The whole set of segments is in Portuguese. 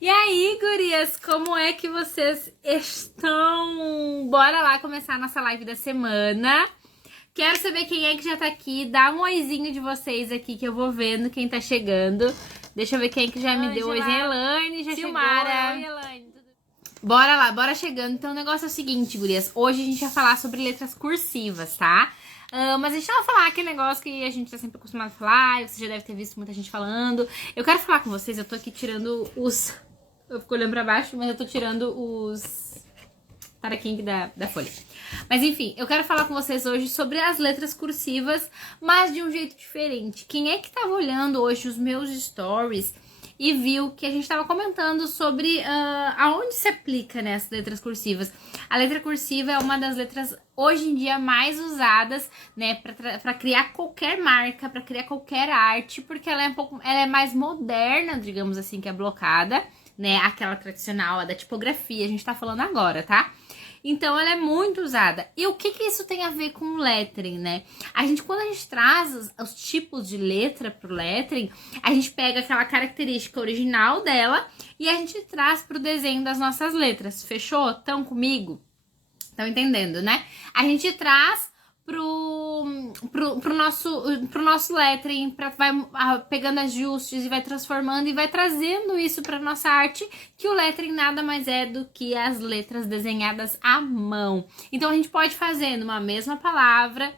E aí, gurias, como é que vocês estão? Bora lá começar a nossa live da semana. Quero saber quem é que já tá aqui. Dá um oizinho de vocês aqui que eu vou vendo quem tá chegando. Deixa eu ver quem é que já me deu oizinho. Elaine já Silmara. chegou. Oi, Elaine. Bora lá, bora chegando. Então o negócio é o seguinte, gurias. Hoje a gente vai falar sobre letras cursivas, tá? Mas a gente não vai falar aquele negócio que a gente tá sempre acostumado a falar, e você já deve ter visto muita gente falando. Eu quero falar com vocês, eu tô aqui tirando os... Eu fico olhando pra baixo, mas eu tô tirando os... Taraquim da folha. Mas enfim, eu quero falar com vocês hoje sobre as letras cursivas, mas de um jeito diferente. Quem é que tava olhando hoje os meus stories e viu que a gente tava comentando sobre aonde se aplica, né, as letras cursivas? A letra cursiva é uma das letras hoje em dia mais usadas, né, para criar qualquer marca, para criar qualquer arte, porque ela é mais moderna, digamos assim, que a blocada, né, aquela tradicional, a da tipografia, a gente tá falando agora, tá? Então, ela é muito usada. E o que isso tem a ver com lettering, né? Quando a gente traz os tipos de letra pro lettering, a gente pega aquela característica original dela e a gente traz pro desenho das nossas letras. Fechou? Estão comigo? Estão entendendo, né? A gente traz pro nosso lettering, vai pegando ajustes e vai transformando e vai trazendo isso pra nossa arte, que o lettering nada mais é do que as letras desenhadas à mão. Então a gente pode fazer numa mesma palavra,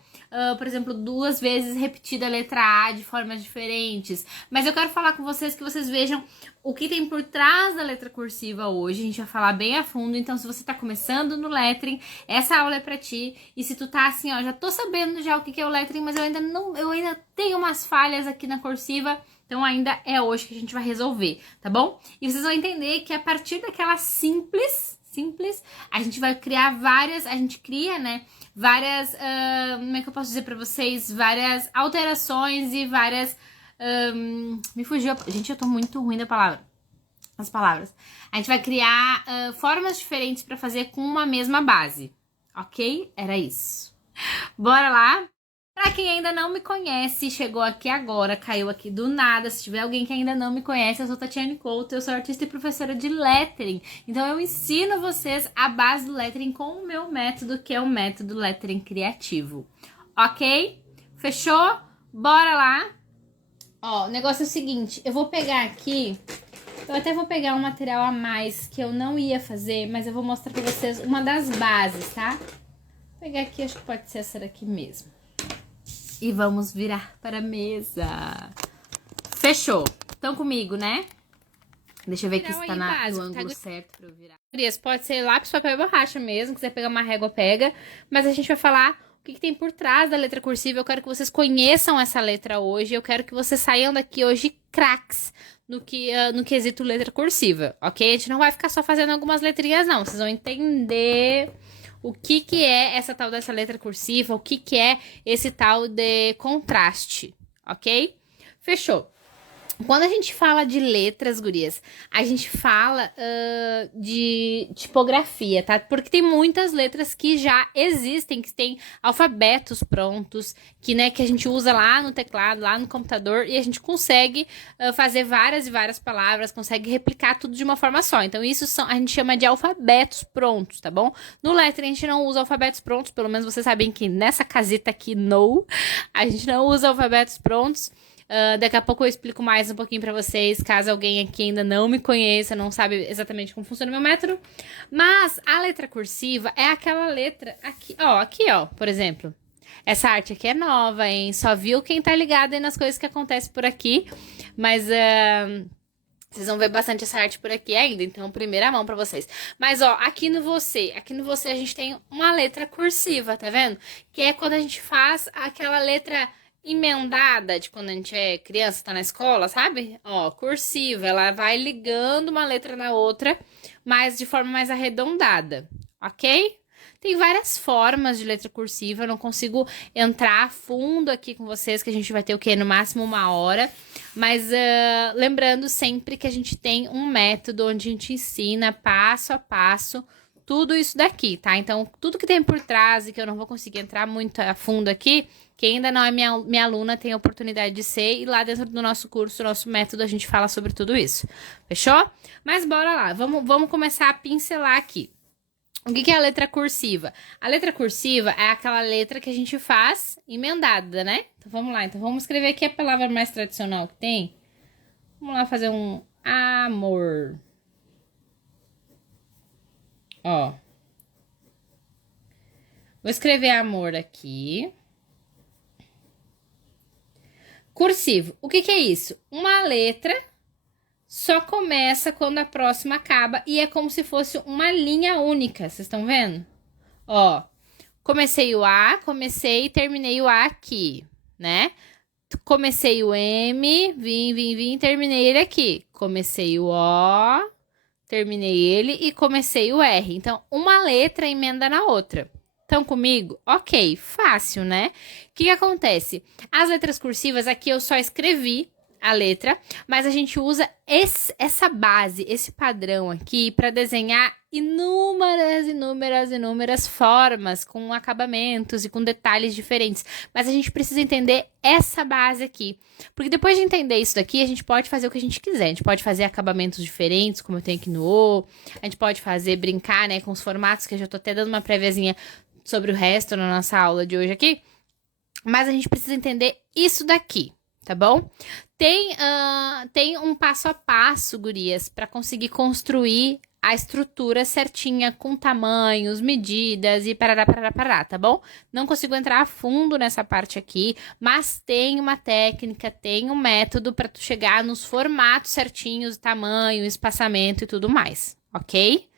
por exemplo, 2 vezes repetida a letra A de formas diferentes. Mas eu quero falar com vocês que vocês vejam o que tem por trás da letra cursiva hoje. A gente vai falar bem a fundo. Então, se você tá começando no lettering, essa aula é pra ti. E se tu tá assim, ó, já tô sabendo já o que é o lettering, mas eu ainda tenho umas falhas aqui na cursiva. Então, ainda é hoje que a gente vai resolver, tá bom? E vocês vão entender que a partir daquela simples, a gente vai criar várias, né, várias, como é que eu posso dizer pra vocês? Várias alterações e várias, me fugiu, gente, eu tô muito ruim as palavras. A gente vai criar formas diferentes pra fazer com uma mesma base, ok? Era isso. Bora lá? Pra quem ainda não me conhece, chegou aqui agora, caiu aqui do nada. Se tiver alguém que ainda não me conhece, eu sou Tatiane Couto, eu sou artista e professora de lettering. Então eu ensino vocês a base do lettering com o meu método, que é o método lettering criativo. Ok? Fechou? Bora lá? Ó, o negócio é o seguinte, eu vou pegar aqui, eu até vou pegar um material a mais que eu não ia fazer, mas eu vou mostrar pra vocês uma das bases, tá? Vou pegar aqui, acho que pode ser essa daqui mesmo. E vamos virar para a mesa. Fechou. Estão comigo, né? Deixa eu ver aqui se tá no ângulo certo pra eu virar. Pode ser lápis, papel e borracha mesmo. Se quiser pegar uma régua, pega. Mas a gente vai falar o que tem por trás da letra cursiva. Eu quero que vocês conheçam essa letra hoje. Eu quero que vocês saiam daqui hoje craques no quesito letra cursiva, ok? A gente não vai ficar só fazendo algumas letrinhas, não. Vocês vão entender o que é essa tal dessa letra cursiva, o que é esse tal de contraste, ok? Fechou. Quando a gente fala de letras, gurias, a gente fala de tipografia, tá? Porque tem muitas letras que já existem, que tem alfabetos prontos, que a gente usa lá no teclado, lá no computador, e a gente consegue fazer várias e várias palavras, consegue replicar tudo de uma forma só. Então, a gente chama de alfabetos prontos, tá bom? No lettering, a gente não usa alfabetos prontos, pelo menos vocês sabem que nessa caseta aqui, a gente não usa alfabetos prontos. Daqui a pouco eu explico mais um pouquinho pra vocês, caso alguém aqui ainda não me conheça, não sabe exatamente como funciona o meu método. Mas a letra cursiva é aquela letra aqui, ó, por exemplo. Essa arte aqui é nova, hein? Só viu quem tá ligado aí nas coisas que acontecem por aqui. Mas vocês vão ver bastante essa arte por aqui ainda, então primeira mão pra vocês. Mas, ó, aqui no você a gente tem uma letra cursiva, tá vendo? Que é quando a gente faz aquela letra emendada de quando a gente é criança, tá na escola, sabe? Ó, cursiva, ela vai ligando uma letra na outra, mas de forma mais arredondada, ok? Tem várias formas de letra cursiva, eu não consigo entrar a fundo aqui com vocês, que a gente vai ter o quê? No máximo 1 hora, mas lembrando sempre que a gente tem um método onde a gente ensina passo a passo tudo isso daqui, tá? Então, tudo que tem por trás e que eu não vou conseguir entrar muito a fundo aqui, Quem ainda não é minha aluna tem a oportunidade de ser, e lá dentro do nosso curso, nosso método, a gente fala sobre tudo isso. Fechou? Mas bora lá, vamos começar a pincelar aqui. O que é a letra cursiva? A letra cursiva é aquela letra que a gente faz emendada, né? Então vamos lá, então vamos escrever aqui a palavra mais tradicional que tem. Vamos lá fazer um amor. Ó. Vou escrever amor aqui. Cursivo. O que é isso? Uma letra só começa quando a próxima acaba e é como se fosse uma linha única. Vocês estão vendo? Ó, comecei o A, comecei e terminei o A aqui, né? Comecei o M, vim, terminei ele aqui. Comecei o O, terminei ele e comecei o R. Então, uma letra emenda na outra. Estão comigo? Ok, fácil, né? O que acontece? As letras cursivas, aqui eu só escrevi a letra, mas a gente usa essa base, esse padrão aqui para desenhar inúmeras formas com acabamentos e com detalhes diferentes. Mas a gente precisa entender essa base aqui, porque depois de entender isso daqui, a gente pode fazer o que a gente quiser. A gente pode fazer acabamentos diferentes, como eu tenho aqui no O, a gente pode fazer, brincar, né, com os formatos, que eu já tô até dando uma préviazinha sobre o resto na nossa aula de hoje aqui. Mas a gente precisa entender isso daqui, tá bom? Tem um passo a passo, gurias, para conseguir construir a estrutura certinha, com tamanhos, medidas e parará, tá bom? Não consigo entrar a fundo nessa parte aqui, mas tem uma técnica, tem um método para tu chegar nos formatos certinhos, tamanho, espaçamento e tudo mais, ok?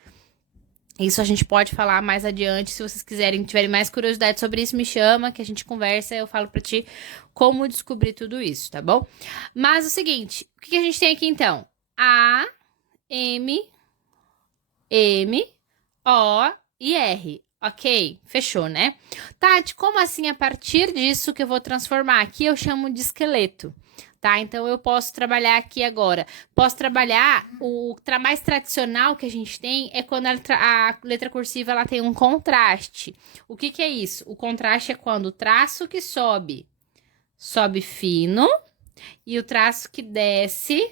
Isso a gente pode falar mais adiante. Se vocês quiserem, tiverem mais curiosidade sobre isso, me chama, que a gente conversa. Eu falo pra ti como descobrir tudo isso, tá bom? Mas o seguinte, o que a gente tem aqui então? A, M, O e R. Ok? Fechou, né? Tati, como assim a partir disso que eu vou transformar? Aqui eu chamo de esqueleto. Tá? Então, eu posso trabalhar aqui agora. Posso trabalhar, o mais tradicional que a gente tem é quando a letra cursiva ela tem um contraste. O que é isso? O contraste é quando o traço que sobe fino, e o traço que desce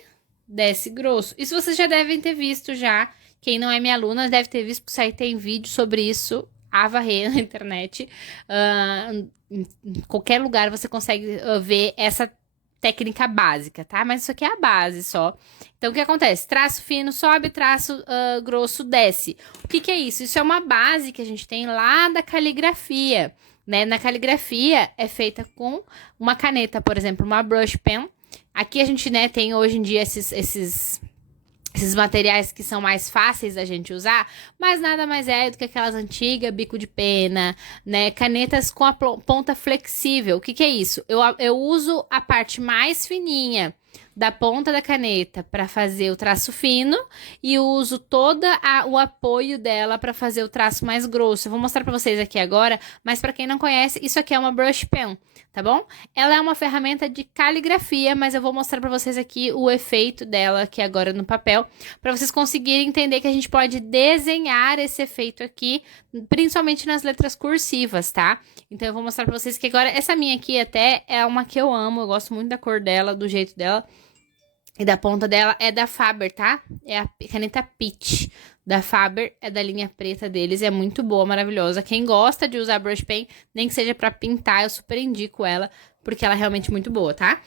grosso. Isso vocês já devem ter visto já. Quem não é minha aluna deve ter visto, porque aí tem vídeo sobre isso a varrer na internet. Em qualquer lugar você consegue ver essa técnica básica, tá? Mas isso aqui é a base só. Então, o que acontece? Traço fino sobe, traço grosso desce. O que é isso? Isso é uma base que a gente tem lá da caligrafia, né? Na caligrafia é feita com uma caneta, por exemplo, uma brush pen. Aqui a gente, né, tem hoje em dia esses materiais que são mais fáceis da gente usar, mas nada mais é do que aquelas antigas, bico de pena, né? Canetas com a ponta flexível. O que é isso? Eu uso a parte mais fininha da ponta da caneta para fazer o traço fino e uso o apoio dela para fazer o traço mais grosso. Eu vou mostrar para vocês aqui agora, mas para quem não conhece, isso aqui é uma brush pen, tá bom? Ela é uma ferramenta de caligrafia, mas eu vou mostrar para vocês aqui o efeito dela aqui agora no papel, para vocês conseguirem entender que a gente pode desenhar esse efeito aqui, principalmente nas letras cursivas, tá? Então eu vou mostrar para vocês que agora essa minha aqui até é uma que eu amo, eu gosto muito da cor dela, do jeito dela. E da ponta dela é da Faber, tá? É a caneta Peach da Faber, é da linha preta deles, é muito boa, maravilhosa. Quem gosta de usar brush pen, nem que seja pra pintar, eu super indico ela, porque ela é realmente muito boa, tá?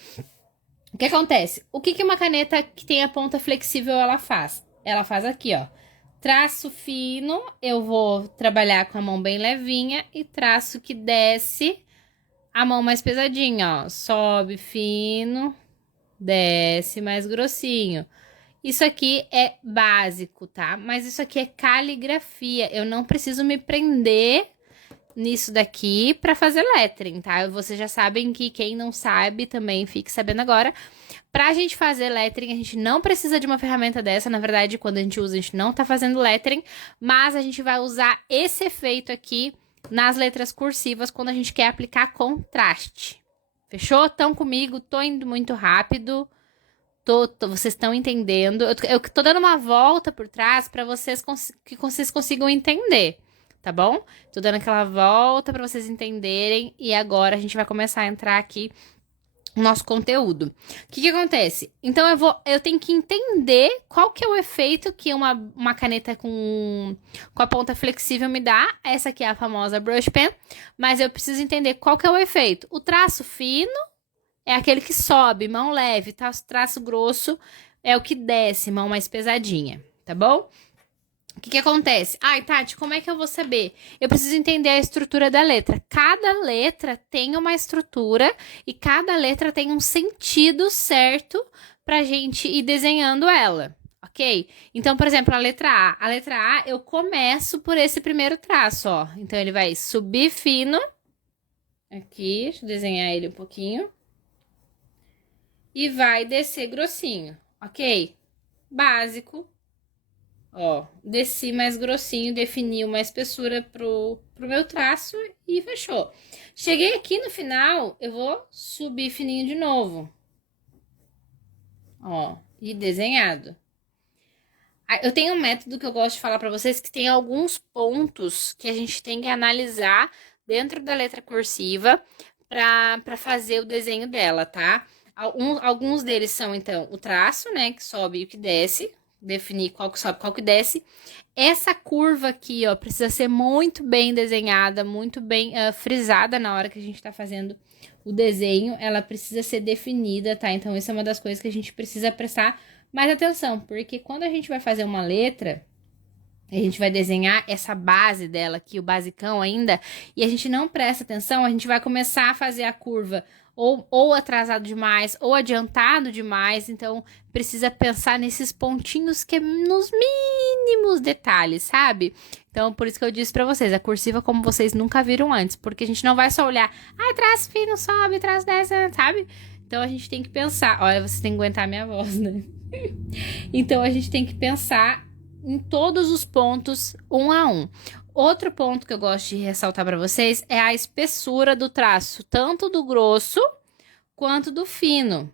O que acontece? O que uma caneta que tem a ponta flexível ela faz? Ela faz aqui, ó. Traço fino, eu vou trabalhar com a mão bem levinha, e traço que desce, a mão mais pesadinha, ó. Sobe fino, desce mais grossinho. Isso aqui é básico, tá? Mas isso aqui é caligrafia. Eu não preciso me prender nisso daqui para fazer lettering, tá? Vocês já sabem que quem não sabe também fique sabendo agora. Pra gente fazer lettering, a gente não precisa de uma ferramenta dessa. Na verdade, quando a gente usa, a gente não tá fazendo lettering. Mas a gente vai usar esse efeito aqui nas letras cursivas quando a gente quer aplicar contraste. Fechou? Estão comigo? Tô indo muito rápido. Vocês estão entendendo? Eu tô dando uma volta por trás para que vocês consigam entender, tá bom? Tô dando aquela volta pra vocês entenderem e agora a gente vai começar a entrar aqui no nosso conteúdo. O que que acontece? Então eu tenho que entender qual que é o efeito que uma caneta com a ponta flexível me dá. Essa aqui é a famosa brush pen, mas eu preciso entender qual que é o efeito. O traço fino é aquele que sobe, mão leve, tá? O traço grosso é o que desce, mão mais pesadinha, tá bom? O que que acontece? Ai, Tati, como é que eu vou saber? Eu preciso entender a estrutura da letra. Cada letra tem uma estrutura e cada letra tem um sentido certo pra gente ir desenhando ela, ok? Então, por exemplo, a letra A. A letra A, eu começo por esse primeiro traço, ó. Então, ele vai subir fino. Aqui, deixa eu desenhar ele um pouquinho. E vai descer grossinho, ok? Básico. Ó, desci mais grossinho, defini uma espessura pro meu traço e fechou. Cheguei aqui no final, eu vou subir fininho de novo. Ó, e desenhado. Eu tenho um método que eu gosto de falar pra vocês que tem alguns pontos que a gente tem que analisar dentro da letra cursiva pra fazer o desenho dela, tá? Alguns deles são, então, o traço, né, que sobe e o que desce. Definir qual que sobe, qual que desce. Essa curva aqui, ó, precisa ser muito bem desenhada, muito bem frisada na hora que a gente tá fazendo o desenho. Ela precisa ser definida, tá? Então, isso é uma das coisas que a gente precisa prestar mais atenção, porque quando a gente vai fazer uma letra, a gente vai desenhar essa base dela aqui, o basicão ainda, e a gente não presta atenção, a gente vai começar a fazer a curva ou atrasado demais, ou adiantado demais, então precisa pensar nesses pontinhos que é nos mínimos detalhes, sabe? Então, por isso que eu disse pra vocês, a cursiva como vocês nunca viram antes, porque a gente não vai só olhar, traço fino, sobe, traço desce, sabe? Então, a gente tem que pensar, olha, vocês têm que aguentar a minha voz, né? Então, a gente tem que pensar em todos os pontos, um a um. Outro ponto que eu gosto de ressaltar para vocês é a espessura do traço, tanto do grosso quanto do fino.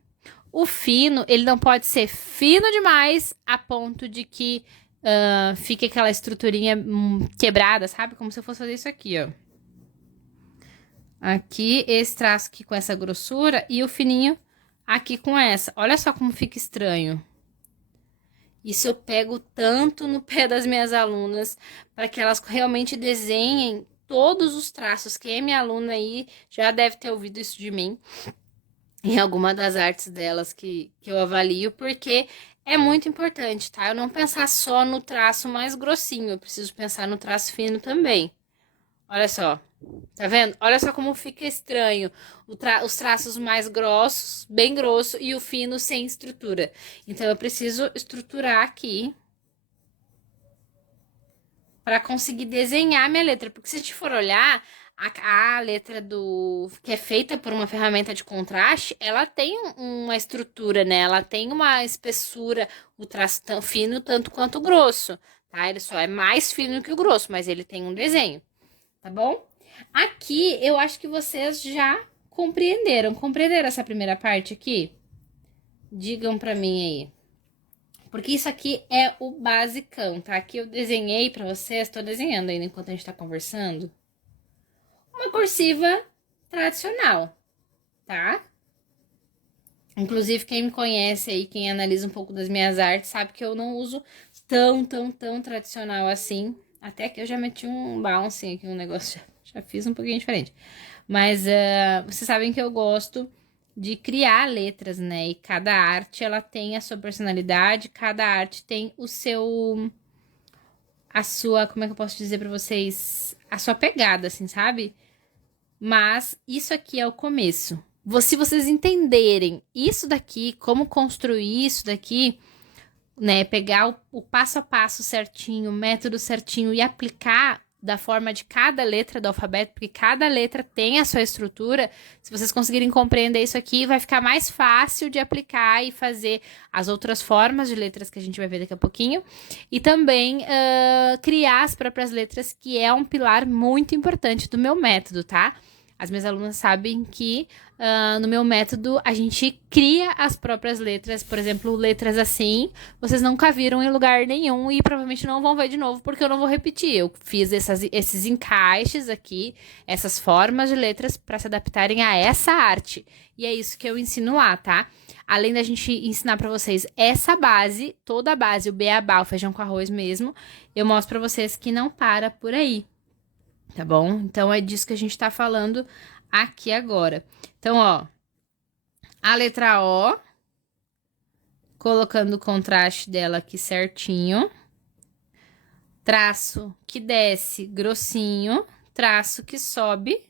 O fino, ele não pode ser fino demais a ponto de que fique aquela estruturinha quebrada, sabe? Como se eu fosse fazer isso aqui, ó. Aqui, esse traço aqui com essa grossura e o fininho aqui com essa. Olha só como fica estranho. Isso eu pego tanto no pé das minhas alunas, para que elas realmente desenhem todos os traços. Quem é minha aluna aí já deve ter ouvido isso de mim, em alguma das artes delas que eu avalio, porque é muito importante, tá? Eu não pensar só no traço mais grossinho, eu preciso pensar no traço fino também. Olha só. Tá vendo? Olha só como fica estranho os traços mais grossos, bem grosso, e o fino sem estrutura. Então, eu preciso estruturar aqui para conseguir desenhar minha letra. Porque se a gente for olhar, a letra que é feita por uma ferramenta de contraste, ela tem uma estrutura, né? Ela tem uma espessura, o traço tão fino tanto quanto o grosso, tá? Ele só é mais fino que o grosso, mas ele tem um desenho, tá bom? Aqui, eu acho que vocês já compreenderam. Compreenderam essa primeira parte aqui? Digam pra mim aí. Porque isso aqui é o basicão, tá? Aqui eu desenhei pra vocês, tô desenhando ainda enquanto a gente tá conversando. Uma cursiva tradicional, tá? Inclusive, quem me conhece aí, quem analisa um pouco das minhas artes, sabe que eu não uso tão tradicional assim. Até que eu já meti um bouncing aqui, um negócio... Já fiz um pouquinho diferente. Mas vocês sabem que eu gosto de criar letras, né? E cada arte, ela tem a sua personalidade. Cada arte tem o seu... A sua... Como é que eu posso dizer pra vocês? A sua pegada, assim, sabe? Mas isso aqui é o começo. Se vocês entenderem isso daqui, como construir isso daqui... Né, pegar o passo a passo certinho, o método certinho e aplicar da forma de cada letra do alfabeto, porque cada letra tem a sua estrutura. Se vocês conseguirem compreender isso aqui, vai ficar mais fácil de aplicar e fazer as outras formas de letras que a gente vai ver daqui a pouquinho. E também criar as próprias letras, que é um pilar muito importante do meu método, tá? As minhas alunas sabem que no meu método a gente cria as próprias letras. Por exemplo, letras assim, vocês nunca viram em lugar nenhum e provavelmente não vão ver de novo porque eu não vou repetir. Eu fiz esses encaixes aqui, essas formas de letras para se adaptarem a essa arte. E é isso que eu ensino lá, tá? Além da gente ensinar pra vocês essa base, toda a base, o beabá, o feijão com arroz mesmo, eu mostro pra vocês que não para por aí, tá bom? Então, é disso que a gente tá falando aqui agora. Então, ó, a letra O, colocando o contraste dela aqui certinho, traço que desce grossinho, traço que sobe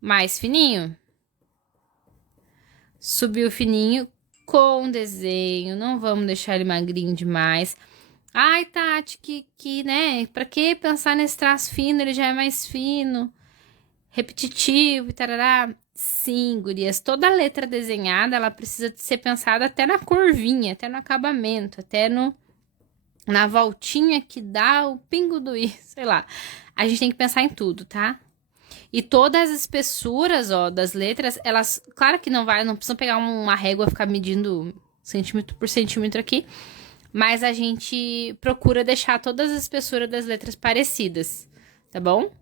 mais fininho. Subiu fininho com desenho, não vamos deixar ele magrinho demais. Ai, Tati, né? Pra que pensar nesse traço fino? Ele já é mais fino, repetitivo e tarará. Sim, gurias, toda letra desenhada, ela precisa ser pensada até na curvinha, até no acabamento, até na voltinha que dá o pingo do i, sei lá. A gente tem que pensar em tudo, tá? E todas as espessuras, ó, das letras, elas, claro que não precisam pegar uma régua e ficar medindo centímetro por centímetro aqui, mas a gente procura deixar todas as espessuras das letras parecidas, tá bom?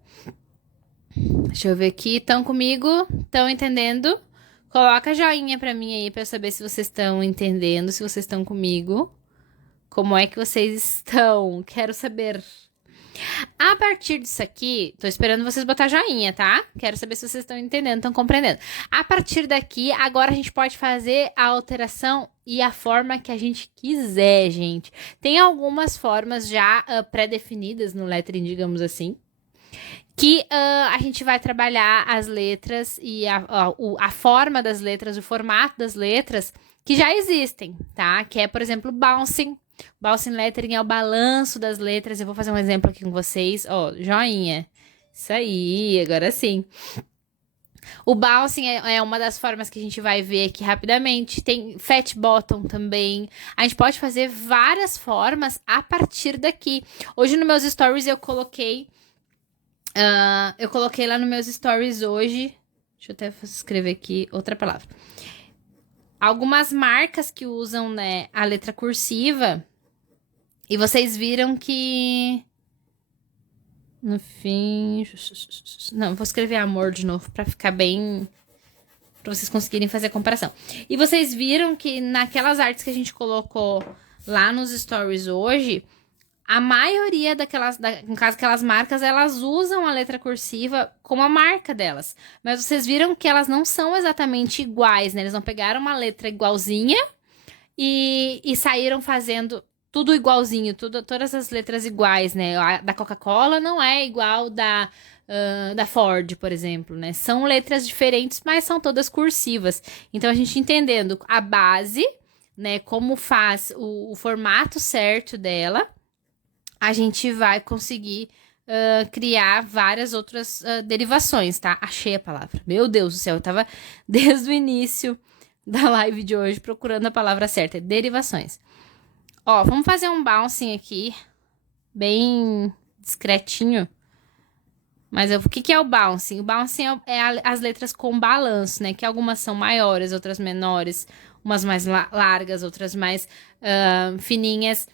Deixa eu ver aqui, estão comigo? Estão entendendo? Coloca joinha pra mim aí pra eu saber se vocês estão entendendo, se vocês estão comigo. Como é que vocês estão? Quero saber. A partir disso aqui, tô esperando vocês botar joinha, tá? Quero saber se vocês estão entendendo, estão compreendendo. A partir daqui, agora a gente pode fazer a alteração e a forma que a gente quiser, gente. Tem algumas formas já pré-definidas no lettering, digamos assim, que a gente vai trabalhar as letras e a forma das letras, o formato das letras que já existem, tá? Que é, por exemplo, bouncing. Bouncing lettering é o balanço das letras. Eu vou fazer um exemplo aqui com vocês. Ó, joinha. Isso aí, agora sim. O bouncing é uma das formas que a gente vai ver aqui rapidamente. Tem fat bottom também. A gente pode fazer várias formas a partir daqui. Hoje nos meus stories eu coloquei lá nos meus stories hoje. Deixa eu até escrever aqui outra palavra. Algumas marcas que usam, né, a letra cursiva. E vocês viram que no fim... Não, vou escrever amor de novo pra ficar bem... Pra vocês conseguirem fazer a comparação. E vocês viram que naquelas artes que a gente colocou lá nos stories hoje, a maioria no caso, aquelas marcas, elas usam a letra cursiva como a marca delas. Mas vocês viram que elas não são exatamente iguais, né? Eles não pegaram uma letra igualzinha e saíram fazendo... Tudo igualzinho, todas as letras iguais, né? A da Coca-Cola não é igual da Ford, por exemplo, né? São letras diferentes, mas são todas cursivas. Então, a gente entendendo a base, né? Como faz o formato certo dela, a gente vai conseguir criar várias outras derivações, tá? Achei a palavra. Meu Deus do céu, eu tava desde o início da live de hoje procurando a palavra certa. Derivações. Ó, vamos fazer um bouncing aqui, bem discretinho. Mas o que é o bouncing? O bouncing é as letras com balanço, né? Que algumas são maiores, outras menores, umas mais largas, outras mais fininhas.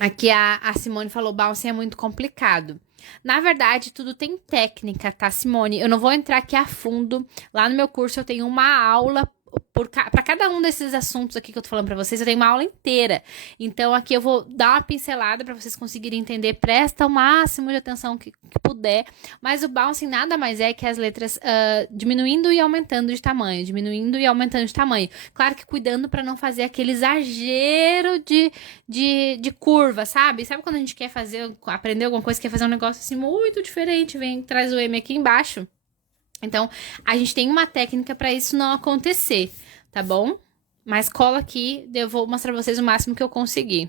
Aqui a Simone falou, bouncing é muito complicado. Na verdade, tudo tem técnica, tá, Simone? Eu não vou entrar aqui a fundo. Lá no meu curso eu tenho uma aula para cada um desses assuntos aqui que eu tô falando pra vocês, eu tenho uma aula inteira. Então, aqui eu vou dar uma pincelada pra vocês conseguirem entender. Presta o máximo de atenção que puder. Mas o bouncing nada mais é que as letras diminuindo e aumentando de tamanho. Diminuindo e aumentando de tamanho. Claro que cuidando pra não fazer aquele exagero de curva, sabe? Sabe quando a gente quer aprender alguma coisa, quer fazer um negócio assim muito diferente, traz o M aqui embaixo? Então, a gente tem uma técnica para isso não acontecer, tá bom? Mas cola aqui, eu vou mostrar pra vocês o máximo que eu conseguir.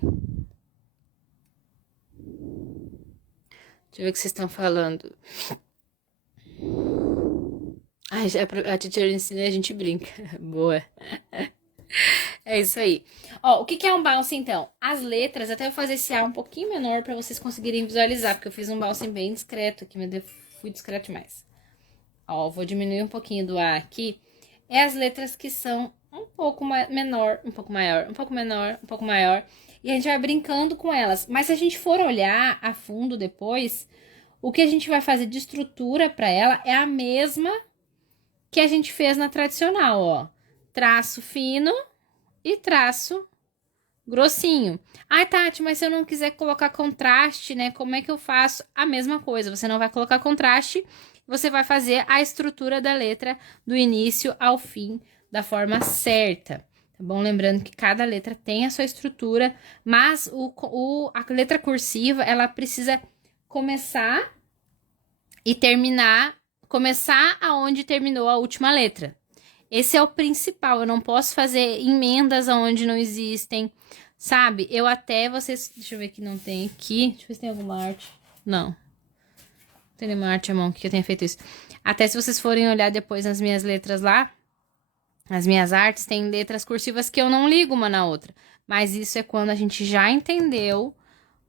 Deixa eu ver o que vocês estão falando. Ai, a teacher ensina e a gente brinca. Boa. É isso aí. Ó, o que é um bounce, então? As letras, até eu vou fazer esse A um pouquinho menor pra vocês conseguirem visualizar, porque eu fiz um bouncing bem discreto aqui, mas eu fui discreto demais. Ó, vou diminuir um pouquinho do A aqui. É as letras que são um pouco menor, um pouco maior, um pouco menor, um pouco maior. E a gente vai brincando com elas. Mas se a gente for olhar a fundo depois, o que a gente vai fazer de estrutura para ela é a mesma que a gente fez na tradicional, ó. Traço fino e traço grossinho. Ai, Tati, mas se eu não quiser colocar contraste, né? Como é que eu faço? A mesma coisa, você não vai colocar contraste, você vai fazer a estrutura da letra do início ao fim da forma certa, tá bom? Lembrando que cada letra tem a sua estrutura, mas a letra cursiva, ela precisa começar e terminar, começar aonde terminou a última letra. Esse é o principal, eu não posso fazer emendas aonde não existem, sabe? Eu até, vocês, deixa eu ver que não tem aqui, deixa eu ver se tem alguma arte. Não tem nenhuma arte à mão que eu tenha feito isso. Até se vocês forem olhar depois nas minhas letras lá, as minhas artes, tem letras cursivas que eu não ligo uma na outra. Mas isso é quando a gente já entendeu,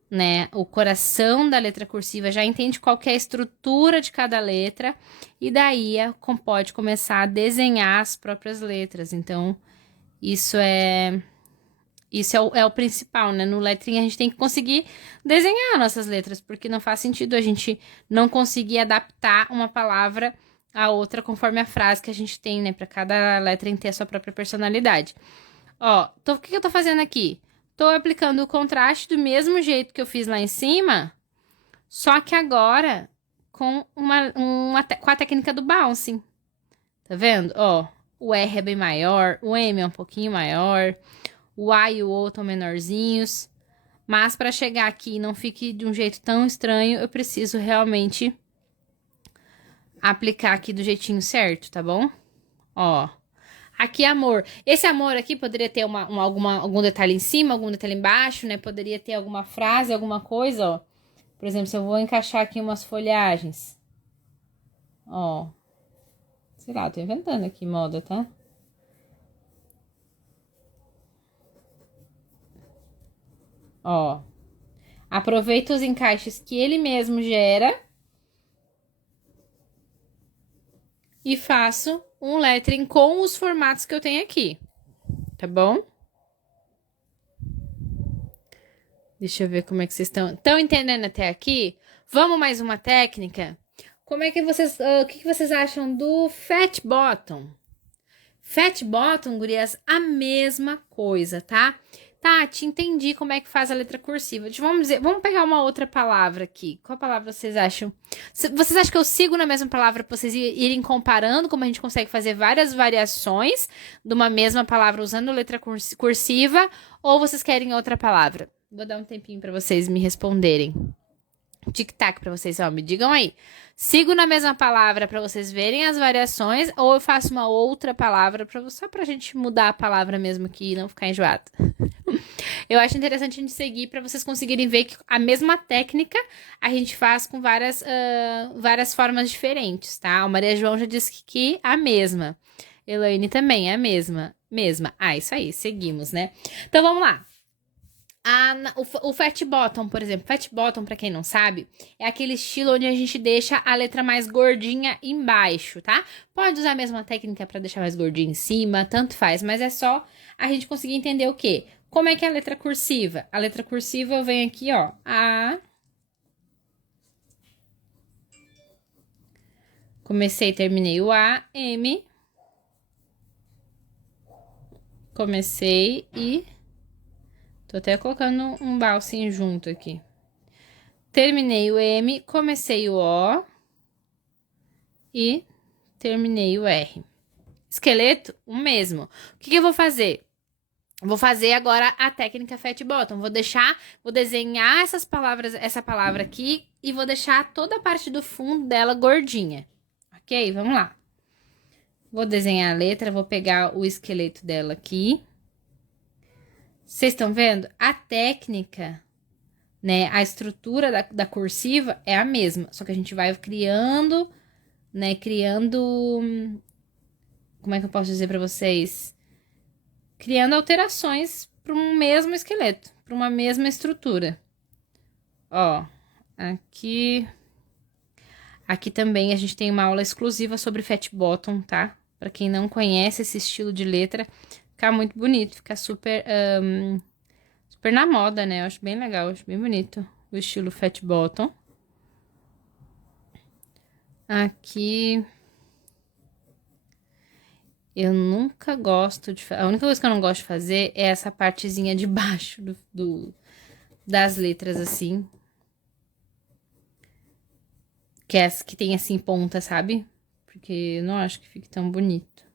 né, o coração da letra cursiva, já entende qual que é a estrutura de cada letra, e daí pode começar a desenhar as próprias letras. Então, isso é o principal, né? No letrinha a gente tem que conseguir desenhar nossas letras, porque não faz sentido a gente não conseguir adaptar uma palavra a outra conforme a frase que a gente tem, né? Para cada letra ter a sua própria personalidade. Ó, o que eu tô fazendo aqui? Tô aplicando o contraste do mesmo jeito que eu fiz lá em cima, só que agora com com a técnica do bouncing. Tá vendo? Ó, o R é bem maior, o M é um pouquinho maior, o A e o O estão menorzinhos. Mas para chegar aqui e não fique de um jeito tão estranho, eu preciso realmente aplicar aqui do jeitinho certo, tá bom? Ó, aqui amor. Esse amor aqui poderia ter algum detalhe em cima, algum detalhe embaixo, né? Poderia ter alguma frase, alguma coisa, ó. Por exemplo, se eu vou encaixar aqui umas folhagens. Ó. Sei lá, tô inventando aqui moda, tá? Ó. Aproveito os encaixes que ele mesmo gera e faço um lettering com os formatos que eu tenho aqui, tá bom? Deixa eu ver como é que vocês estão entendendo até aqui? Vamos mais uma técnica? Como é que vocês, o que vocês acham do fat bottom? Fat bottom, gurias, a mesma coisa, tá? Tati, entendi como é que faz a letra cursiva. Vamos pegar uma outra palavra aqui. Qual palavra vocês acham? Vocês acham que eu sigo na mesma palavra para vocês irem comparando, como a gente consegue fazer várias variações de uma mesma palavra usando letra cursiva? Ou vocês querem outra palavra? Vou dar um tempinho para vocês me responderem. Tic-tac para vocês, ó, me digam aí. Sigo na mesma palavra para vocês verem as variações ou eu faço uma outra palavra só pra gente mudar a palavra mesmo aqui e não ficar enjoado. Eu acho interessante a gente seguir para vocês conseguirem ver que a mesma técnica a gente faz com várias formas diferentes, tá? A Maria João já disse que a mesma. Elaine também é a mesma. Ah, isso aí, seguimos, né? Então vamos lá. O fat bottom, por exemplo, fat bottom, pra quem não sabe, é aquele estilo onde a gente deixa a letra mais gordinha embaixo, tá? Pode usar a mesma técnica pra deixar mais gordinha em cima, tanto faz, mas é só a gente conseguir entender o quê? Como é que é a letra cursiva? A letra cursiva eu venho aqui, ó, A. Comecei e terminei o A, M. Comecei e... Tô até colocando um balsinho junto aqui. Terminei o M, comecei o O e terminei o R. Esqueleto, o mesmo. O que eu vou fazer? Vou fazer agora a técnica fat bottom. Vou desenhar essa palavra aqui e vou deixar toda a parte do fundo dela gordinha. Ok? Vamos lá. Vou desenhar a letra, vou pegar o esqueleto dela aqui. Vocês estão vendo? A técnica, né? A estrutura da cursiva é a mesma, só que a gente vai criando, né? Como é que eu posso dizer para vocês? Criando alterações para um mesmo esqueleto, para uma mesma estrutura. Ó, aqui. Aqui também a gente tem uma aula exclusiva sobre fat bottom, tá? Pra quem não conhece esse estilo de letra, fica muito bonito, fica super, super na moda, né? Eu acho bem legal, acho bem bonito o estilo fat bottom. Aqui... Eu nunca gosto de... A única coisa que eu não gosto de fazer é essa partezinha de baixo das letras, assim. Que é essa que tem, assim, ponta, sabe? Porque eu não acho que fique tão bonito.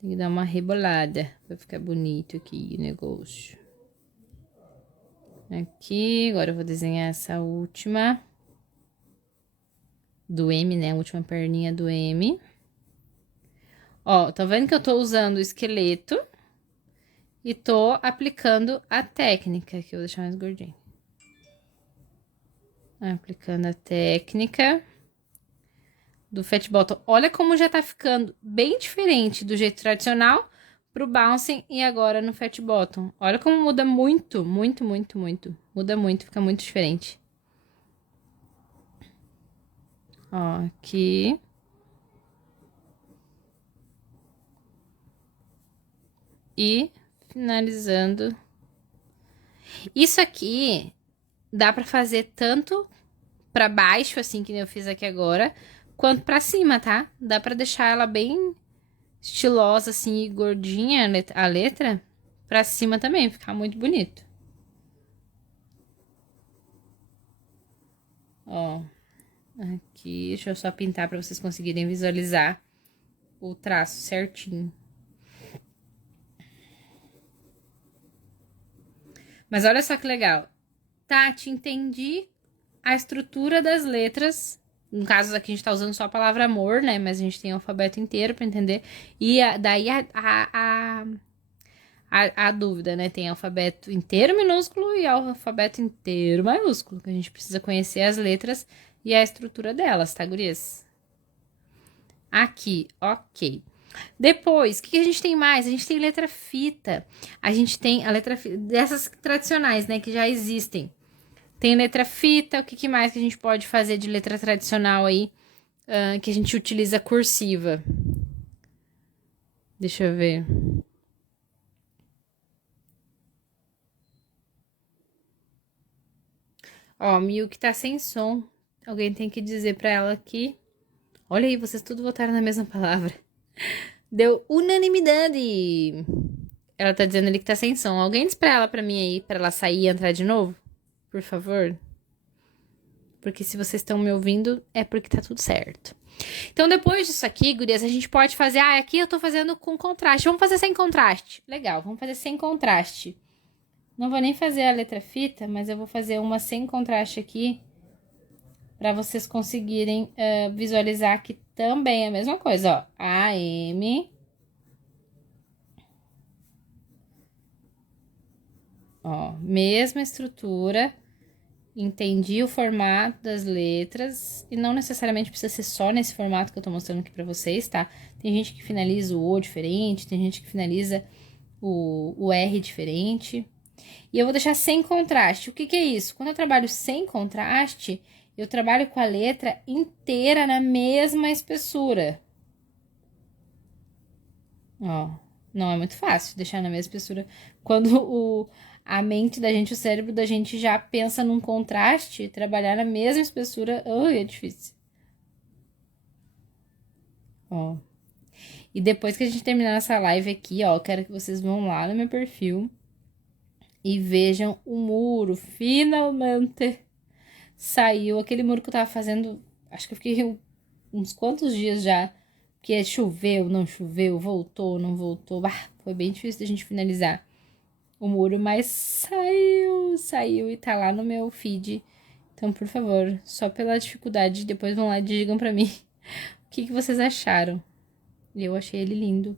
Tem que dar uma rebolada pra ficar bonito aqui o negócio. Aqui, agora eu vou desenhar essa última. Do M, né? A última perninha do M. Ó, tá vendo que eu tô usando o esqueleto e tô aplicando a técnica, que eu vou deixar mais gordinho. Aplicando a técnica do fat bottom. Olha como já tá ficando bem diferente do jeito tradicional pro bouncing e agora no fat bottom. Olha como muda muito, muito, muito, muito. Muda muito, fica muito diferente. Ó, aqui... E finalizando. Isso aqui dá pra fazer tanto pra baixo, assim, que eu fiz aqui agora, quanto pra cima, tá? Dá pra deixar ela bem estilosa, assim, e gordinha, a letra, pra cima também, ficar muito bonito. Ó, aqui, deixa eu só pintar pra vocês conseguirem visualizar o traço certinho. Mas olha só que legal. Tati, entendi a estrutura das letras. No caso aqui a gente tá usando só a palavra amor, né? Mas a gente tem o alfabeto inteiro pra entender. E daí a dúvida, né? Tem alfabeto inteiro minúsculo e alfabeto inteiro maiúsculo. Que a gente precisa conhecer as letras e a estrutura delas, tá, gurias? Aqui, ok. Depois, o que a gente tem mais? A gente tem letra fita. A gente tem a letra fita, dessas tradicionais, né? Que já existem. Tem letra fita, o que mais que a gente pode fazer de letra tradicional aí? Que a gente utiliza cursiva. Deixa eu ver. Ó, Milk tá sem som. Alguém tem que dizer pra ela que... Olha aí, vocês tudo votaram na mesma palavra. Deu unanimidade. Ela tá dizendo ali que tá sem som. Alguém diz pra mim aí, pra ela sair e entrar de novo? Por favor. Porque se vocês estão me ouvindo, é porque tá tudo certo. Então, depois disso aqui, gurias, a gente pode fazer... Ah, aqui eu tô fazendo com contraste. Vamos fazer sem contraste. Legal, vamos fazer sem contraste. Não vou nem fazer a letra fita, mas eu vou fazer uma sem contraste aqui. Pra vocês conseguirem visualizar que também é a mesma coisa, ó. A, M... Ó, mesma estrutura... Entendi o formato das letras e não necessariamente precisa ser só nesse formato que eu tô mostrando aqui pra vocês, tá? Tem gente que finaliza o O diferente, tem gente que finaliza o R diferente. E eu vou deixar sem contraste. O que que é isso? Quando eu trabalho sem contraste, eu trabalho com a letra inteira na mesma espessura. Ó, não é muito fácil deixar na mesma espessura. Quando a mente da gente, o cérebro da gente já pensa num contraste, trabalhar na mesma espessura, é difícil. Ó. E depois que a gente terminar essa live aqui, ó, eu quero que vocês vão lá no meu perfil e vejam o muro. Finalmente saiu aquele muro que eu tava fazendo, acho que eu fiquei uns quantos dias já, porque choveu, não choveu, voltou, não voltou. Bah, foi bem difícil da gente finalizar o muro, mas saiu e tá lá no meu feed. Então, por favor, só pela dificuldade, depois vão lá e digam pra mim o que vocês acharam. Eu achei ele lindo.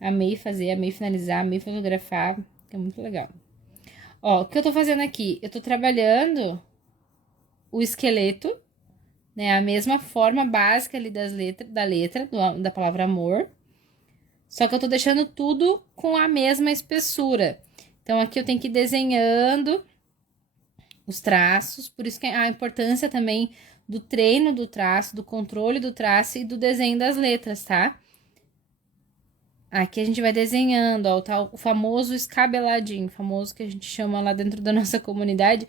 Amei fazer, amei finalizar, amei fotografar. É muito legal. Ó, o que eu tô fazendo aqui? Eu tô trabalhando o esqueleto, né? A mesma forma básica ali da letra, da palavra amor. Só que eu tô deixando tudo com a mesma espessura. Então, aqui eu tenho que ir desenhando os traços, por isso que a importância também do treino do traço, do controle do traço e do desenho das letras, tá? Aqui a gente vai desenhando, ó, o famoso escabeladinho, famoso que a gente chama lá dentro da nossa comunidade,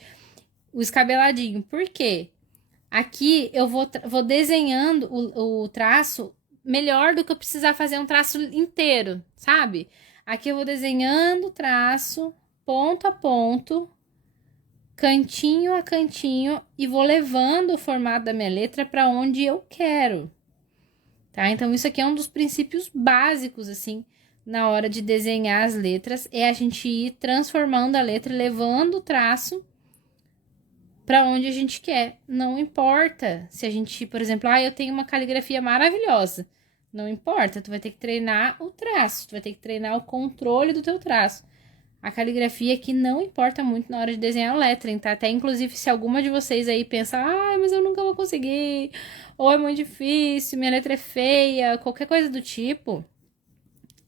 o escabeladinho. Por quê? Aqui eu vou desenhando o traço melhor do que eu precisar fazer um traço inteiro, sabe? Aqui eu vou desenhando o traço, ponto a ponto, cantinho a cantinho, e vou levando o formato da minha letra para onde eu quero, tá? Então, isso aqui é um dos princípios básicos, assim, na hora de desenhar as letras, é a gente ir transformando a letra, levando o traço para onde a gente quer. Não importa se a gente, por exemplo, eu tenho uma caligrafia maravilhosa. Não importa, tu vai ter que treinar o traço, tu vai ter que treinar o controle do teu traço. A caligrafia aqui não importa muito na hora de desenhar o lettering, tá? Até, inclusive, se alguma de vocês aí pensa, mas eu nunca vou conseguir, ou é muito difícil, minha letra é feia, qualquer coisa do tipo,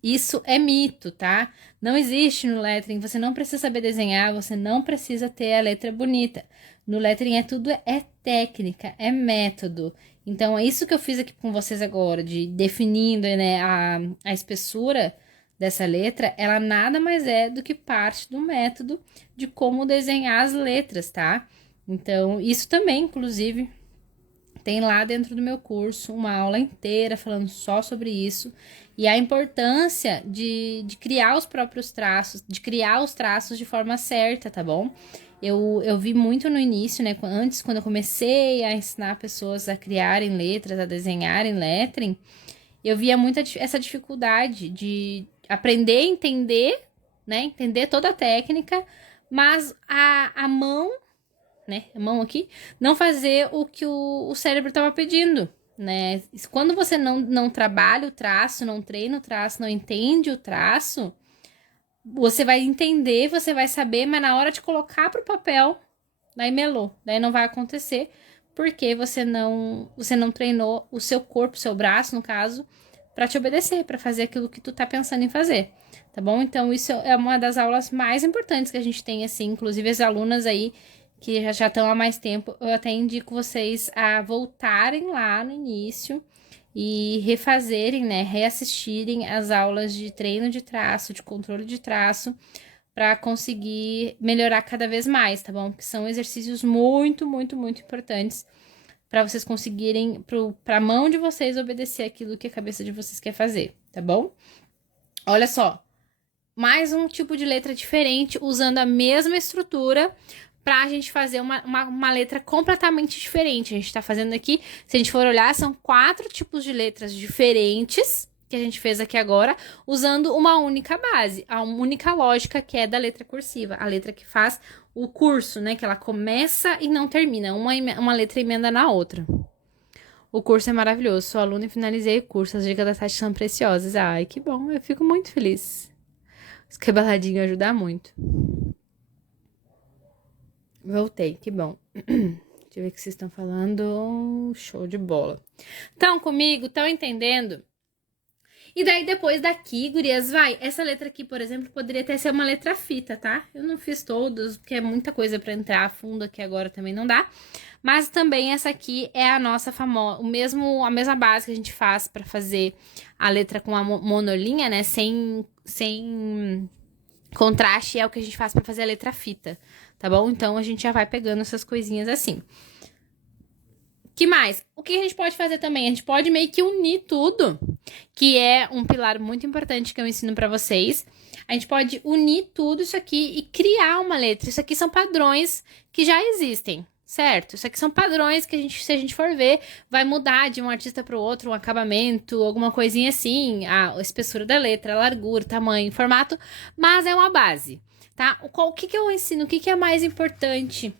isso é mito, tá? Não existe no lettering, você não precisa saber desenhar, você não precisa ter a letra bonita. No lettering tudo é técnica, é método. Então, é isso que eu fiz aqui com vocês agora, de definindo, né, a espessura dessa letra, ela nada mais é do que parte do método de como desenhar as letras, tá? Então, isso também, inclusive, tem lá dentro do meu curso uma aula inteira falando só sobre isso e a importância de criar os próprios traços, de criar os traços de forma certa, tá bom? Eu vi muito no início, né? Antes, quando eu comecei a ensinar pessoas a criarem letras, a desenharem lettering, eu via muito essa dificuldade de aprender a entender, né? Entender toda a técnica, mas a mão, né? A mão aqui, não fazer o que o cérebro estava pedindo, né? Quando você não trabalha o traço, não treina o traço, não entende o traço, você vai entender, você vai saber, mas na hora de colocar pro papel, daí melou, daí não vai acontecer, porque você não treinou o seu corpo, o seu braço, no caso, para te obedecer, para fazer aquilo que tu tá pensando em fazer, tá bom? Então, isso é uma das aulas mais importantes que a gente tem, assim, inclusive as alunas aí que já estão há mais tempo, eu até indico vocês a voltarem lá no início e refazerem, né, reassistirem as aulas de treino de traço, de controle de traço, para conseguir melhorar cada vez mais, tá bom? Que são exercícios muito, muito, muito importantes para vocês conseguirem, para a mão de vocês obedecer aquilo que a cabeça de vocês quer fazer, tá bom? Olha só, mais um tipo de letra diferente, usando a mesma estrutura, pra gente fazer uma letra completamente diferente. A gente tá fazendo aqui, se a gente for olhar, são 4 tipos de letras diferentes que a gente fez aqui agora, usando uma única base, a única lógica que é da letra cursiva, a letra que faz o curso, né? Que ela começa e não termina, uma letra emenda na outra. O curso é maravilhoso, sou aluna e finalizei o curso, as dicas da Tati são preciosas. Ai, que bom, eu fico muito feliz. Esse cabeladinho ajuda muito. Voltei, que bom. Deixa eu ver o que vocês estão falando. Show de bola. Estão comigo? Estão entendendo? E daí, depois daqui, gurias, vai. Essa letra aqui, por exemplo, poderia até ser uma letra fita, tá? Eu não fiz todos, porque é muita coisa pra entrar a fundo aqui agora, também não dá. Mas também essa aqui é a nossa famosa, a mesma base que a gente faz pra fazer a letra com a monolinha, né? Sem contraste, é o que a gente faz pra fazer a letra fita, tá bom? Então, a gente já vai pegando essas coisinhas assim. Que mais? O que a gente pode fazer também? A gente pode meio que unir tudo, que é um pilar muito importante que eu ensino pra vocês. A gente pode unir tudo isso aqui e criar uma letra. Isso aqui são padrões que já existem, certo? Isso aqui são padrões que se a gente for ver, vai mudar de um artista para o outro, um acabamento, alguma coisinha assim, a espessura da letra, a largura, tamanho, formato, mas é uma base, tá? O que eu ensino? O que é mais importante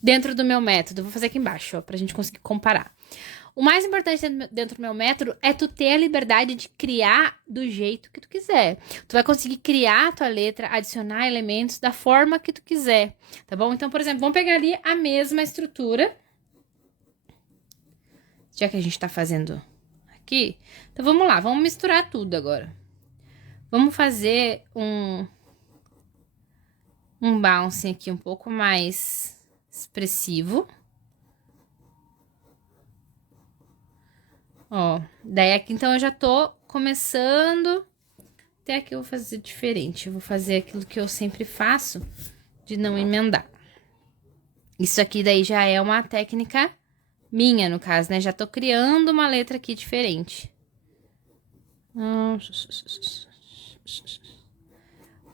dentro do meu método? Vou fazer aqui embaixo, ó, pra gente conseguir comparar. O mais importante dentro do meu método é tu ter a liberdade de criar do jeito que tu quiser. Tu vai conseguir criar a tua letra, adicionar elementos da forma que tu quiser, tá bom? Então, por exemplo, vamos pegar ali a mesma estrutura, já que a gente tá fazendo aqui. Então, vamos lá, vamos misturar tudo agora. Vamos fazer um bounce aqui um pouco mais expressivo. Ó, daí aqui então eu já tô começando. Até aqui eu vou fazer diferente. Eu vou fazer aquilo que eu sempre faço, de não emendar. Isso aqui daí já é uma técnica minha, no caso, né? Já tô criando uma letra aqui diferente.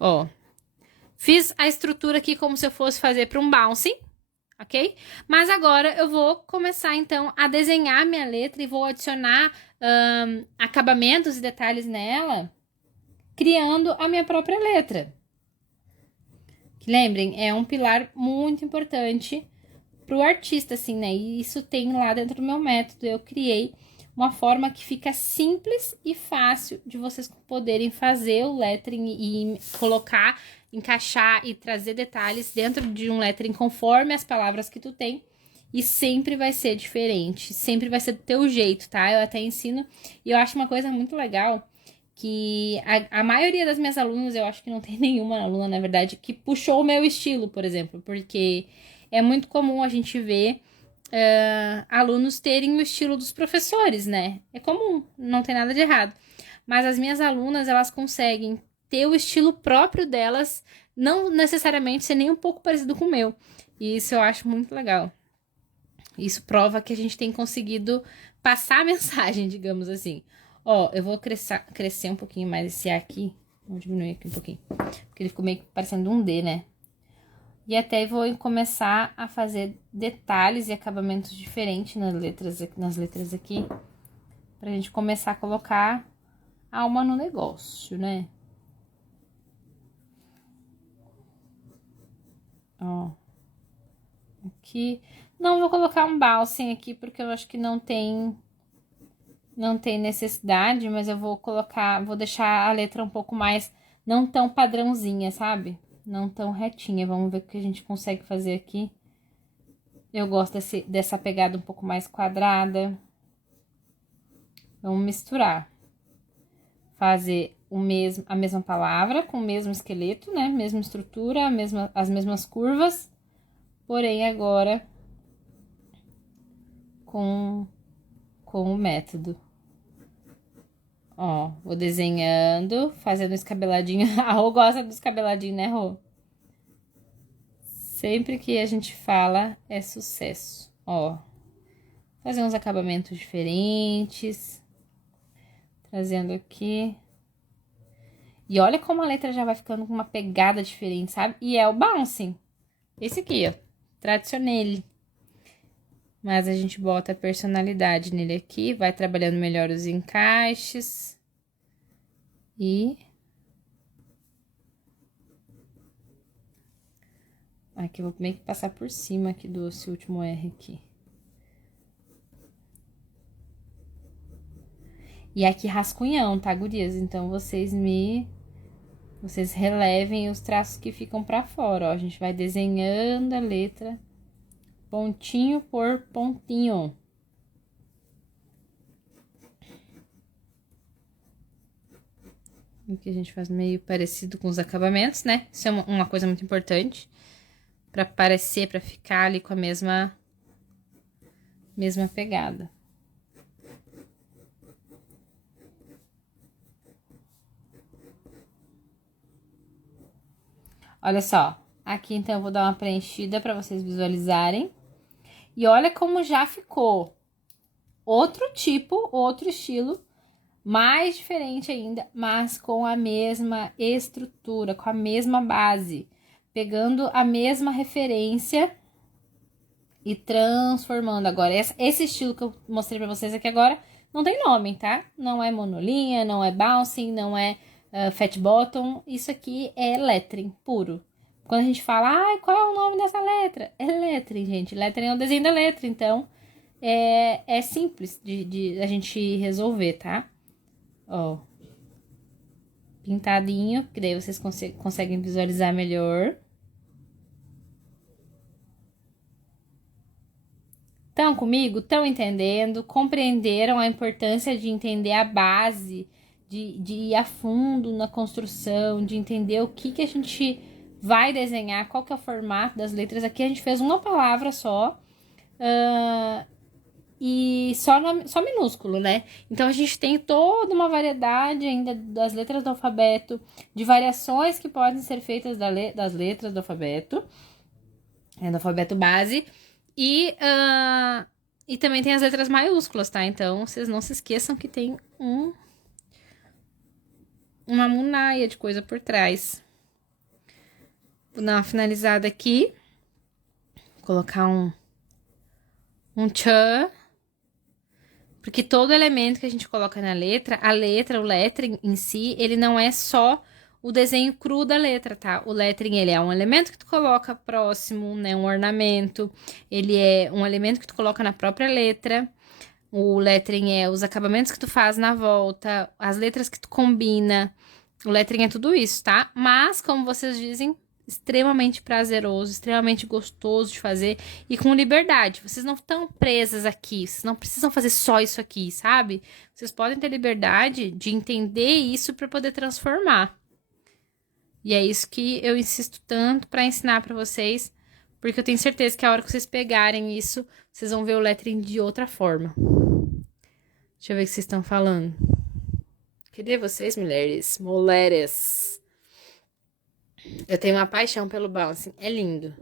Ó, fiz a estrutura aqui como se eu fosse fazer para um bouncing, ok? Mas agora eu vou começar, então, a desenhar minha letra e vou adicionar acabamentos e detalhes nela, criando a minha própria letra. Que lembrem, é um pilar muito importante pro artista, assim, né? E isso tem lá dentro do meu método. Eu criei uma forma que fica simples e fácil de vocês poderem fazer o lettering e colocar, encaixar e trazer detalhes dentro de um lettering conforme as palavras que tu tem. E sempre vai ser diferente, sempre vai ser do teu jeito, tá? Eu até ensino e eu acho uma coisa muito legal que a maioria das minhas alunas, eu acho que não tem nenhuma aluna, na verdade, que puxou o meu estilo, por exemplo, porque é muito comum a gente ver alunos terem o estilo dos professores, né? É comum, não tem nada de errado. Mas as minhas alunas, elas conseguem ter o estilo próprio delas, não necessariamente ser nem um pouco parecido com o meu. E isso eu acho muito legal. Isso prova que a gente tem conseguido passar a mensagem, digamos assim. Ó, eu vou crescer um pouquinho mais esse A aqui. Vou diminuir aqui um pouquinho. Porque ele ficou meio que parecendo um D, né? E até vou começar a fazer detalhes e acabamentos diferentes nas letras aqui. Pra gente começar a colocar alma no negócio, né? Ó. Aqui. Não vou colocar um bouncing aqui, porque eu acho que não tem necessidade, mas eu vou deixar a letra um pouco mais, não tão padrãozinha, sabe? Não tão retinha. Vamos ver o que a gente consegue fazer aqui. Eu gosto dessa pegada um pouco mais quadrada. Vamos misturar. Fazer a mesma palavra com o mesmo esqueleto, né? Mesma estrutura, as mesmas curvas. Porém, agora com o método. Ó, vou desenhando, fazendo escabeladinho. A Rô gosta do escabeladinho, né, Rô? Sempre que a gente fala, é sucesso. Ó, fazer uns acabamentos diferentes. Trazendo aqui. E olha como a letra já vai ficando com uma pegada diferente, sabe? E é o bouncing. Esse aqui, ó. Tradicional. Mas a gente bota a personalidade nele aqui, vai trabalhando melhor os encaixes. E... aqui eu vou meio que passar por cima aqui desse último R aqui. E aqui rascunhão, tá, gurias? Então, vocês relevem os traços que ficam pra fora, ó. A gente vai desenhando a letra pontinho por pontinho. Aqui a gente faz meio parecido com os acabamentos, né? Isso é uma coisa muito importante. Pra parecer, pra ficar ali com a mesma pegada. Olha só, aqui então eu vou dar uma preenchida pra vocês visualizarem. E olha como já ficou outro tipo, outro estilo, mais diferente ainda, mas com a mesma estrutura, com a mesma base, pegando a mesma referência e transformando agora. Esse estilo que eu mostrei pra vocês aqui agora não tem nome, tá? Não é monolinha, não é bouncing, não é fat bottom. Isso aqui é lettering puro. Quando a gente fala, qual é o nome dessa letra? É lettering, gente. Lettering é o desenho da letra, então é simples de a gente resolver, tá? Ó, pintadinho, que daí vocês conseguem visualizar melhor. Estão comigo? Estão entendendo? Compreenderam a importância de entender a base, de ir a fundo na construção, de entender o que a gente vai desenhar, qual que é o formato das letras. Aqui a gente fez uma palavra só. e só minúsculo, né? Então a gente tem toda uma variedade ainda das letras do alfabeto, de variações que podem ser feitas das letras do alfabeto base, e, e também tem as letras maiúsculas, tá? Então vocês não se esqueçam que tem uma munaia de coisa por trás. Vou dar uma finalizada aqui, colocar um tchan. Porque todo elemento que a gente coloca na letra, o lettering em si, ele não é só o desenho cru da letra, tá? O lettering, ele é um elemento que tu coloca próximo, né? Um ornamento. Ele é um elemento que tu coloca na própria letra. O lettering é os acabamentos que tu faz na volta, as letras que tu combina. O lettering é tudo isso, tá? Mas, como vocês dizem, extremamente prazeroso, extremamente gostoso de fazer e com liberdade. Vocês não estão presas aqui, vocês não precisam fazer só isso aqui, sabe? Vocês podem ter liberdade de entender isso para poder transformar. E é isso que eu insisto tanto para ensinar para vocês, porque eu tenho certeza que a hora que vocês pegarem isso, vocês vão ver o lettering de outra forma. Deixa eu ver o que vocês estão falando. Cadê vocês, mulheres? Mulheres. Eu tenho uma paixão pelo bouncing, é lindo.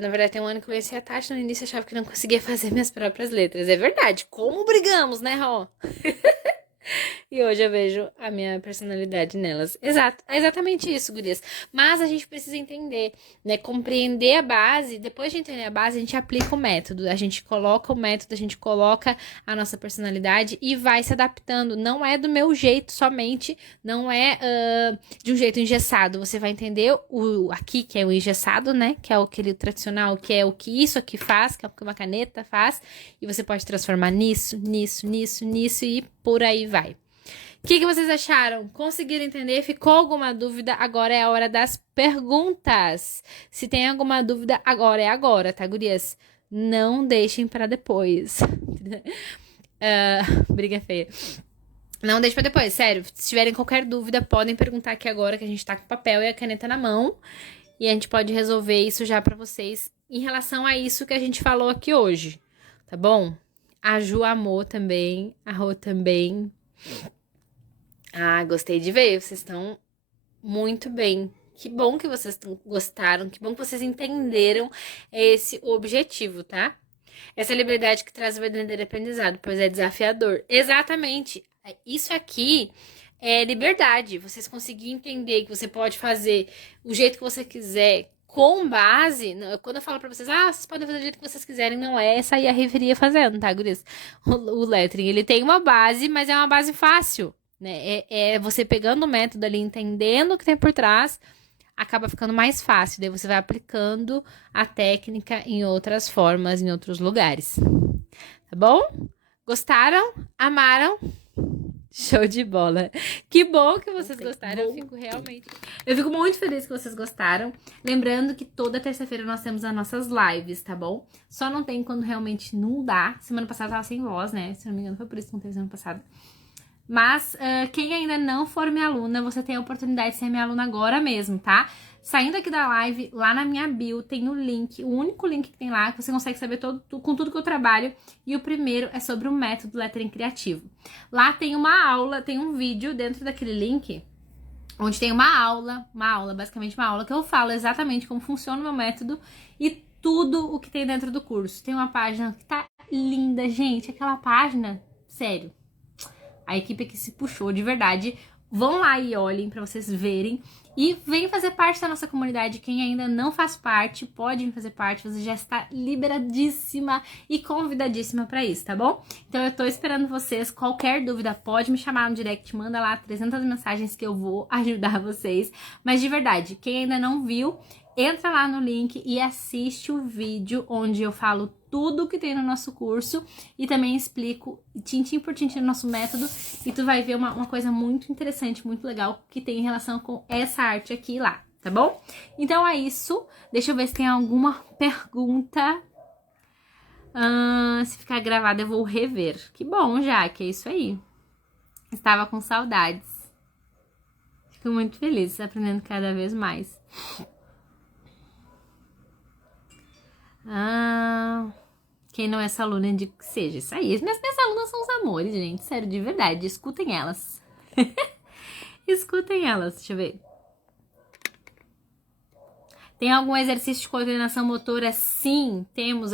Na verdade, tem um ano que eu conheci a Tati, no início eu achava que não conseguia fazer minhas próprias letras. É verdade, como brigamos, né, Ró? E hoje eu vejo a minha personalidade nelas. Exato, é exatamente isso, gurias. Mas a gente precisa entender, né? Compreender a base. Depois de entender a base, a gente aplica o método. A gente coloca o método, a gente coloca a nossa personalidade e vai se adaptando. Não é do meu jeito somente, não é de um jeito engessado. Você vai entender o aqui, que é o engessado, né? Que é aquele tradicional, que é o que isso aqui faz, que é o que uma caneta faz. E você pode transformar nisso, nisso, nisso, nisso e por aí vai. O que vocês acharam? Conseguiram entender? Ficou alguma dúvida? Agora é a hora das perguntas. Se tem alguma dúvida, agora é agora, tá, gurias? Não deixem para depois. Briga feia. Não deixem para depois, sério. Se tiverem qualquer dúvida, podem perguntar aqui agora, que a gente tá com o papel e a caneta na mão. E a gente pode resolver isso já para vocês em relação a isso que a gente falou aqui hoje, tá bom? A Ju amou também, a Rô também. Ah, gostei de ver, vocês estão muito bem. Que bom que vocês gostaram, que bom que vocês entenderam esse objetivo, tá? Essa liberdade que traz o verdadeiro aprendizado, pois é desafiador. Exatamente. Isso aqui é liberdade. Vocês conseguirem entender que você pode fazer o jeito que você quiser, com base. Quando eu falo pra vocês, vocês podem fazer do jeito que vocês quiserem, não é essa aí a reveria fazendo, tá, guris? O lettering, ele tem uma base, mas é uma base fácil. Né? É você pegando o método ali, entendendo o que tem por trás, acaba ficando mais fácil. Daí você vai aplicando a técnica em outras formas, em outros lugares. Tá bom? Gostaram? Amaram? Show de bola. Que bom que vocês gostaram. Eu fico muito feliz que vocês gostaram. Lembrando que toda terça-feira nós temos as nossas lives, tá bom? Só não tem quando realmente não dá. Semana passada eu tava sem voz, né? Se não me engano, foi por isso que não teve semana passada. Mas quem ainda não for minha aluna, você tem a oportunidade de ser minha aluna agora mesmo, tá? Saindo aqui da live, lá na minha bio tem o link, o único link que tem lá, que você consegue saber com tudo que eu trabalho. E o primeiro é sobre o método lettering criativo. Lá tem uma aula, tem um vídeo dentro daquele link, onde tem basicamente uma aula, que eu falo exatamente como funciona o meu método e tudo o que tem dentro do curso. Tem uma página que tá linda, gente, aquela página, sério. A equipe que se puxou de verdade. Vão lá e olhem pra vocês verem. E vem fazer parte da nossa comunidade. Quem ainda não faz parte, pode vir fazer parte. Você já está liberadíssima e convidadíssima pra isso, tá bom? Então eu tô esperando vocês. Qualquer dúvida, pode me chamar no direct. Manda lá 300 mensagens que eu vou ajudar vocês. Mas de verdade, quem ainda não viu, entra lá no link e assiste o vídeo onde eu falo tudo que tem no nosso curso e também explico tintim por tintim o nosso método, e tu vai ver uma coisa muito interessante, muito legal que tem em relação com essa arte aqui e lá, tá bom? Então é isso. Deixa eu ver se tem alguma pergunta. Se ficar gravado eu vou rever. Que bom, já, que é isso aí. Estava com saudades. Fico muito feliz, aprendendo cada vez mais. Quem não é essa aluna, indico que seja. Isso aí. Minhas alunas são os amores, gente. Sério, de verdade. Escutem elas. Escutem elas. Deixa eu ver. Tem algum exercício de coordenação motora? Sim, temos.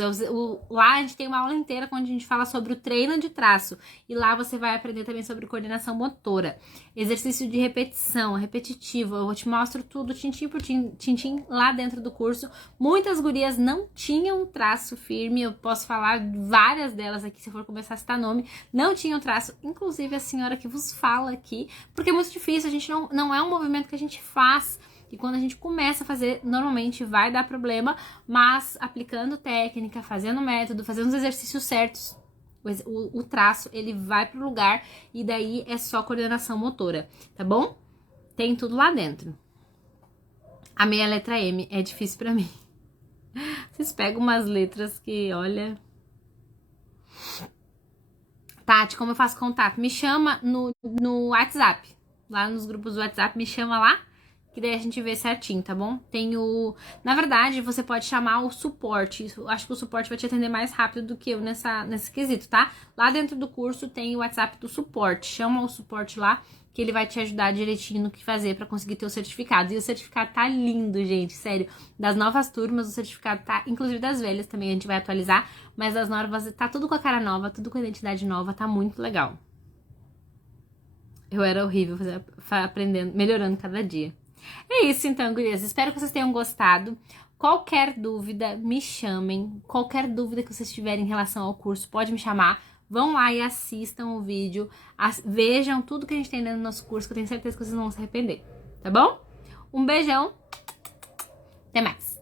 Lá a gente tem uma aula inteira onde a gente fala sobre o treino de traço. E lá você vai aprender também sobre coordenação motora. Exercício de repetição, repetitivo. Eu te mostro tudo, tintim por tintim, lá dentro do curso. Muitas gurias não tinham traço firme. Eu posso falar várias delas aqui, se eu for começar a citar nome. Não tinham traço, inclusive a senhora que vos fala aqui. Porque é muito difícil, a gente não é um movimento que a gente faz. E quando a gente começa a fazer, normalmente vai dar problema, mas aplicando técnica, fazendo método, fazendo os exercícios certos, o traço, ele vai pro lugar e daí é só coordenação motora, tá bom? Tem tudo lá dentro. Amei a letra M, é difícil pra mim. Vocês pegam umas letras que, olha... Tati, como eu faço contato? Me chama no WhatsApp. Lá nos grupos do WhatsApp, me chama lá. Que daí a gente vê certinho, tá bom? Na verdade, você pode chamar o suporte. Acho que o suporte vai te atender mais rápido do que eu nesse quesito, tá? Lá dentro do curso tem o WhatsApp do suporte. Chama o suporte lá, que ele vai te ajudar direitinho no que fazer pra conseguir ter o certificado. E o certificado tá lindo, gente, sério. Das novas turmas, o certificado tá... Inclusive das velhas também, a gente vai atualizar. Mas das novas, tá tudo com a cara nova, tudo com a identidade nova. Tá muito legal. Eu era horrível aprendendo, melhorando cada dia. É isso então, gurias. Espero que vocês tenham gostado. Qualquer dúvida, me chamem. Qualquer dúvida que vocês tiverem em relação ao curso, pode me chamar. Vão lá e assistam o vídeo. Vejam tudo que a gente tem dentro do nosso curso, que eu tenho certeza que vocês não vão se arrepender. Tá bom? Um beijão. Até mais.